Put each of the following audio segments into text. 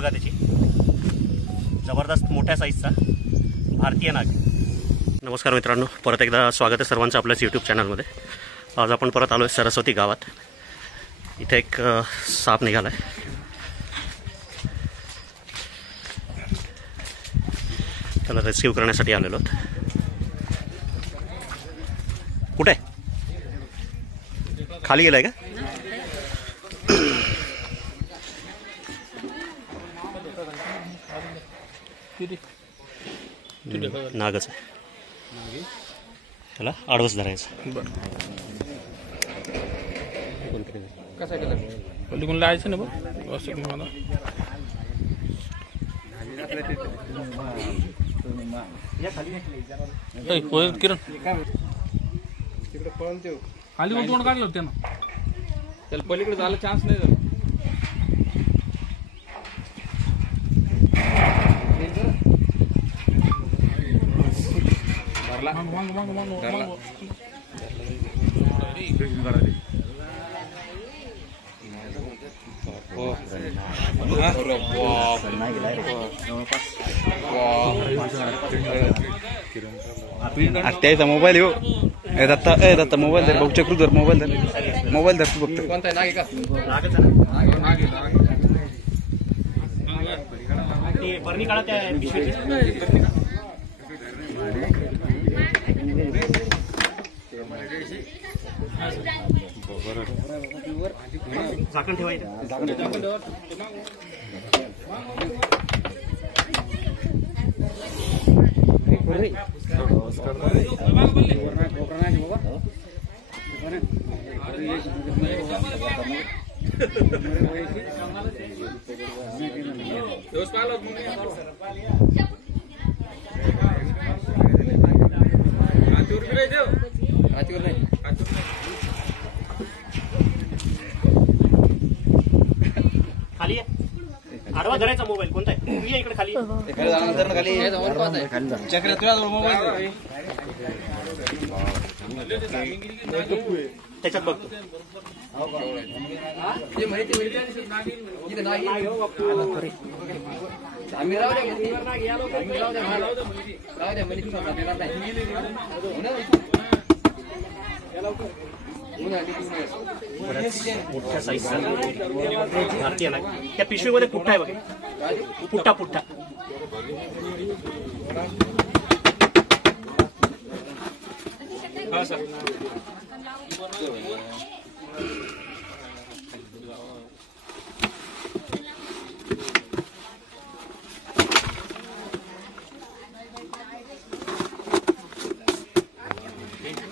बघा त्याची जबरदस्त मोठ्या साईजचा भारतीय नाग। नमस्कार मित्रांनो, परत एकदा स्वागत आहे सर्वांचं आपल्याच यूट्यूब चॅनलमध्ये। आज आपण परत आलो आहे सरस्वती गावात। इथे एक साप निघाला आहे। त्याला रेस्क्यू करण्यासाठी आलेलो आहोत। कुठे खाली गेलाय का? नागच आहे, त्याला आडवस धरायचं। कसं केलं पलीकडून लावायचं ना बघ असं मला किरण खाली कोण तोंड काढलं होतं ना, त्याला पलीकडे जायला चान्स नाही झाला। त्याचा मोबाईल येऊ दत्ता मोबाईल धर, भाऊ चक्रू धर, मोबाईल धर तू बघतो कोणता आहे? नाग आहे का? बरणी काढा त्या पिशवीची। झाकण ठेवायचं। खाली आहे, आडवा धरायचा मोबाईल। कोणता आहे? तुम्ही इकडे खाली चक्र तुला मोबाईल त्याच्यात बघतो। मोठ्या साईजचा भारतीय नाग। त्या पिशवीमध्ये पुठ्ठा आहे बघा, पुठ्ठा हा सर।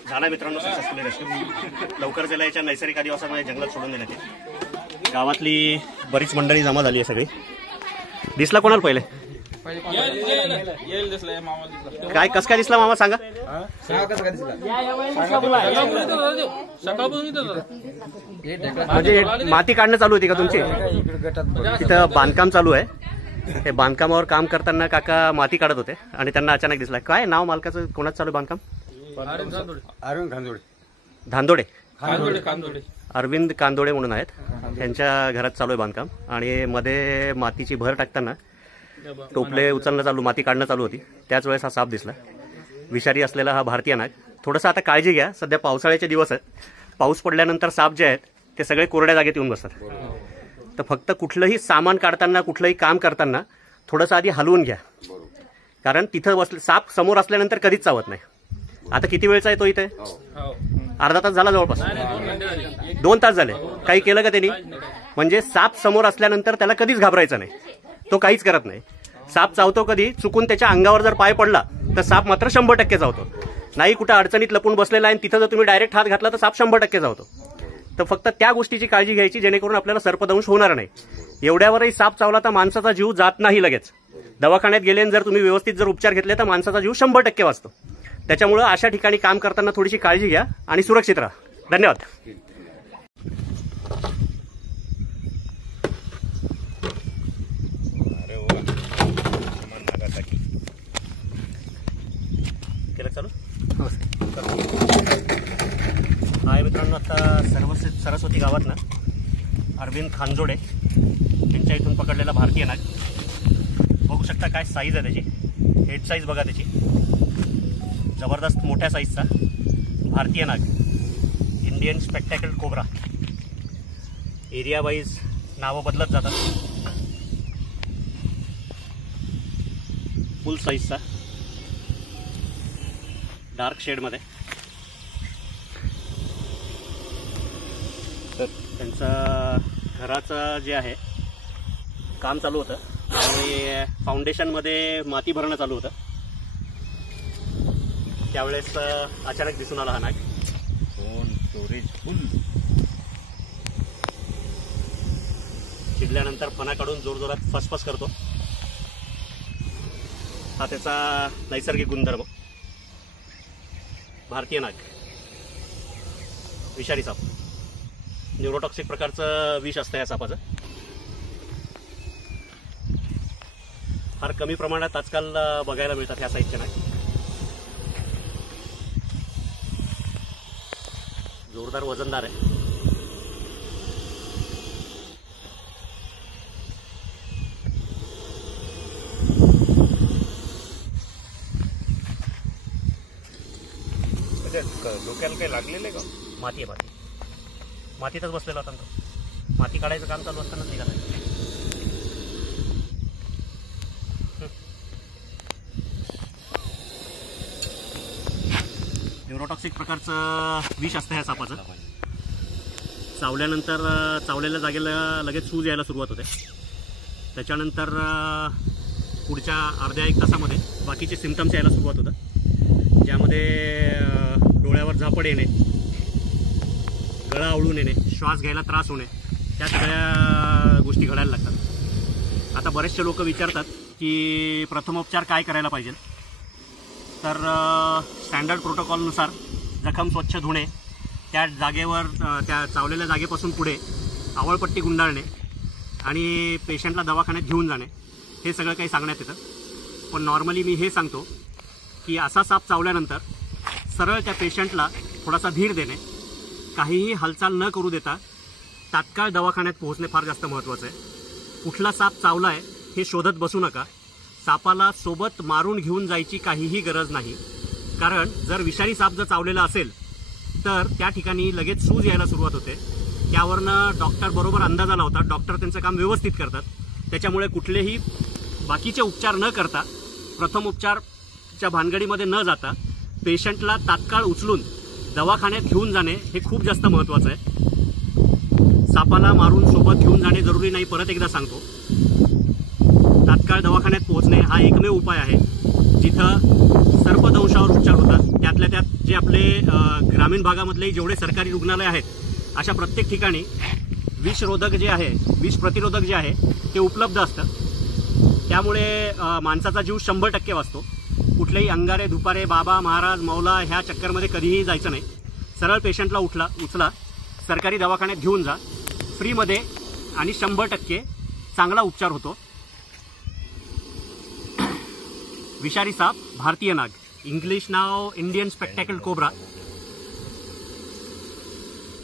झाला मित्रांनो सक्सेसफुली रेस्क्यू। लवकर त्याला याच्या नैसर्गिक अधिवासामध्ये जंगलात सोडून देण्यात येईल। गावातली बरीच मंडळी जमा झाली आहे सगळी। दिसला कोणाला पहिले? काय कस काय दिसला मामा सांगा? म्हणजे माती काढणं चालू होती का तुमची? तिथं बांधकाम चालू आहे। ते बांधकामावर काम करताना काका माती काढत होते आणि त्यांना अचानक दिसला। काय नाव मालकाचं? कोणाचं चालू बांधकाम? अरविंद कांदोडे म्हणून आहेत। त्यांच्या घरात चालू आहे बांधकाम आणि मध्ये मातीची भर टाकताना टोपले उचलणं चालू, माती काढणं चालू होती। त्याच वेळेस हा साप दिसला। विषारी असलेला हा भारतीय नाग। थोडंसं आता काळजी घ्या, सध्या पावसाळ्याचे दिवस आहेत। पाऊस पडल्यानंतर साप जे आहेत ते सगळे कोरड्या जागेत येऊन बसतात। तर फक्त कुठलंही सामान काढताना, कुठलंही काम करताना थोडंसं आधी हलवून घ्या, कारण तिथं साप समोर असल्यानंतर कधीच चावत नाही। आता किती वेळचा आहे तो इथे? अर्धा तास झाला जवळपास, 2 तास झाले। काही केलं का त्यांनी? म्हणजे साप समोर असल्यानंतर त्याला कधीच घाबरायचं नाही, तो काहीच करत नाही। साप चावतो कधी? चुकून त्याच्या अंगावर जर पाय पडला तर साप मात्र 100% चावतो। नाही कुठं अडचणीत लपून बसलेला आहे तिथं जर तुम्ही डायरेक्ट हात घातला तर साप 100% चावतो। तर फक्त त्या गोष्टीची काळजी घ्यायची जेणेकरून आपल्याला सर्पदंश होणार नाही। एवढ्यावरही साप चावला तर माणसाचा जीव जात नाही लगेच। दवाखान्यात गेले जर तुम्ही व्यवस्थित जर उपचार घेतले तर माणसाचा जीव 100% वाचतो। त्याच्यामुळे अशा ठिकाणी काम करताना थोडीशी काळजी घ्या आणि सुरक्षित राहा। धन्यवाद। केलं चालू? हाय मित्रांनो, आता सरस्वती गावात ना अरविंद खानजोडे त्यांच्या इथून पकडलेला भारतीय नाग. बघू शकता काय साईज आहे त्याची, हेड साईज बघा त्याची, जबरदस्त मोठ्या साईजचा भारतीय नाग, Indian spectacle cobra. Area wise नावं बदलत जातात. फुल साईजचा डार्क शेडमध्ये. तर त्यांचं घराचं जे आहे काम चालू होतं आणि फाउंडेशनमध्ये माती भरणं चालू होतं. त्यावेळेस अचानक दिसून आला हा नाग. स्टोरेज फुल. चिडल्यानंतर फणा काढून जोरजोरात फसफस करतो. हा त्याचा नैसर्गिक गुणधर्म. भारतीय नाग, विषारी साप, न्यूरोटॉक्सिक प्रकारचं विष असतं या सापाचं. फार कमी प्रमाणात आजकाल बघायला मिळतात ह्या साईजचे नाग. जोरदार वजनदार आहे. डोक्याला काही लागलेलं आहे का? माती आहे, मातीतच बसलेला होता तो. माती काढायचं काम चालू असतानाच निघाला. न्यूरोटॉक्सिक प्रकारचं विष असतं ह्या सापाचं. चावल्यानंतर चावलेल्या जागेला लगेच सूज यायला सुरुवात होते. त्याच्यानंतर पुढच्या अर्ध्या 1 तासामध्ये बाकीचे सिम्पटम्स यायला सुरुवात होतं, ज्यामध्ये डोळ्यावर झापड येणे, गळा आवळून येणे, श्वास घ्यायला त्रास होणे, त्या सगळ्या गोष्टी घडायला लागतात. आता बरेचसे लोक विचारतात की प्रथमोपचार काय करायला पाहिजे. तर स्टँडर्ड प्रोटोकॉलनुसार जखम स्वच्छ धुणे, त्या जागेवर त्या चावलेल्या जागेपासून पुढे आवळपट्टी गुंडाळणे आणि पेशंटला दवाखान्यात घेऊन जाणे, हे सगळं काही सांगण्यात येतं. पण नॉर्मली मी हे सांगतो की असा साप चावल्यानंतर सरळ त्या पेशंटला थोडासा धीर देणे, काहीही हालचाल न करू देता तात्काळ दवाखान्यात पोहोचणे फार जास्त महत्त्वाचं आहे. कुठला साप चावला आहे हे शोधत बसू नका. सापाला सोबत मारून घेऊन जायची काहीही गरज नाही, कारण जर विषारी साप जर चावलेला असेल तर त्या ठिकाणी लगेच सूज यायला सुरुवात होते. त्यावरनं डॉक्टर बरोबर अंदाजा लावतात, डॉक्टर त्यांचं काम व्यवस्थित करतात. त्याच्यामुळे कुठलेही बाकीचे उपचार न करता, प्रथम उपचारच्या भानगडीमध्ये न जाता पेशंटला तात्काळ उचलून दवाखान्यात घेऊन जाणे हे खूप जास्त महत्त्वाचं आहे. सापाला मारून सोबत घेऊन जाणे जरुरी नाही, परत एकदा सांगतो. तात्काळ दवाखान्यात पोहोचणे हा एकमेव उपाय आहे जिथं सर्पदंशावर उपचार होतात. त्यातल्या त्यात जे आपले ग्रामीण भागामधले जेवढे सरकारी रुग्णालय आहेत, अशा प्रत्येक ठिकाणी विषरोधक जे आहे, विष प्रतिरोधक जे आहे ते उपलब्ध असतं. त्यामुळे माणसाचा जीव 100% वाचतो. कुठलेही अंगारे धुपारे बाबा महाराज मौला ह्या चक्करमध्ये कधीही जायचं नाही. सरळ पेशंटला उचला, सरकारी दवाखान्यात घेऊन जा, फ्रीमध्ये, आणि 100% चांगला उपचार होतो. विषारी साप, भारतीय नाग, इंग्लिश नाव इंडियन स्पेक्टॅकल कोब्रा.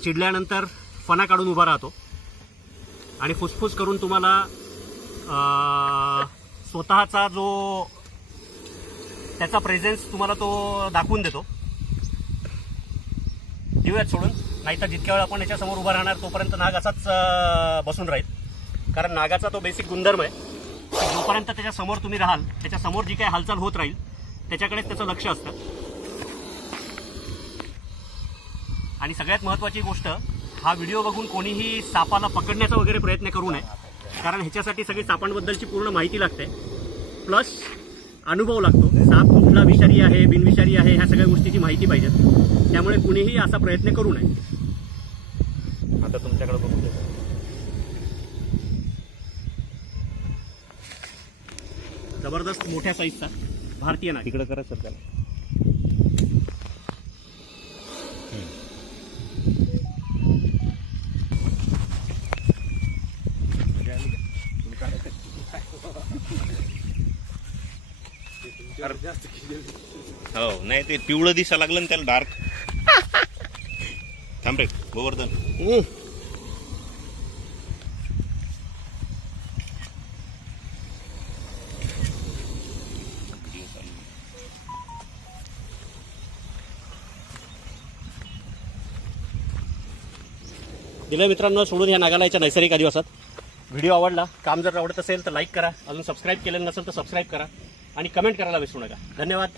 चिडल्यानंतर फणा काढून उभा राहतो आणि फुसफुस करून तुम्हाला स्वतःचा जो त्याचा प्रेझेन्स तुम्हाला तो दाखवून देतो. देऊयात सोडून, नाहीतर जितक्या वेळ आपण याच्यासमोर उभा राहणार तोपर्यंत नाग असाच बसून राहील. कारण नागाचा तो बेसिक गुणधर्म आहे की जोपर्यंत त्याच्यासमोर तुम्ही राहाल, त्याच्यासमोर जी काही हालचाल होत राहील त्याच्याकडेच त्याचं लक्ष असतं. आणि सगळ्यात महत्त्वाची गोष्ट, हा व्हिडिओ बघून कोणीही सापाला पकडण्याचा वगैरे प्रयत्न करू नये, कारण ह्याच्यासाठी सगळी सापांबद्दलची पूर्ण माहिती लागते, प्लस अनुभव लागतो. साप कुठला विषारी आहे, बिनविषारी आहे, ह्या सगळ्या गोष्टीची माहिती पाहिजे. त्यामुळे कुणीही असा प्रयत्न करू नये. आता तुमच्याकडे बघू दे. जबरदस्त मोठ्या साईजचा भारतीय नाग. तिकडे करा सर त्याला. हो नाही, ते पिवळं दिसा लागलं ना त्याला, डार्क. थांब रे गोवर्धन. दिल्या मित्रांनो सोडून या नागालयाच्या नैसर्गिक अधिवासात. व्हिडिओ आवडला, काम जर आवडत असेल तर लाईक करा, अजून सबस्क्राईब केलेलं नसेल तर सबस्क्राईब करा आणि कमेंट करायला विसरू नका. धन्यवाद.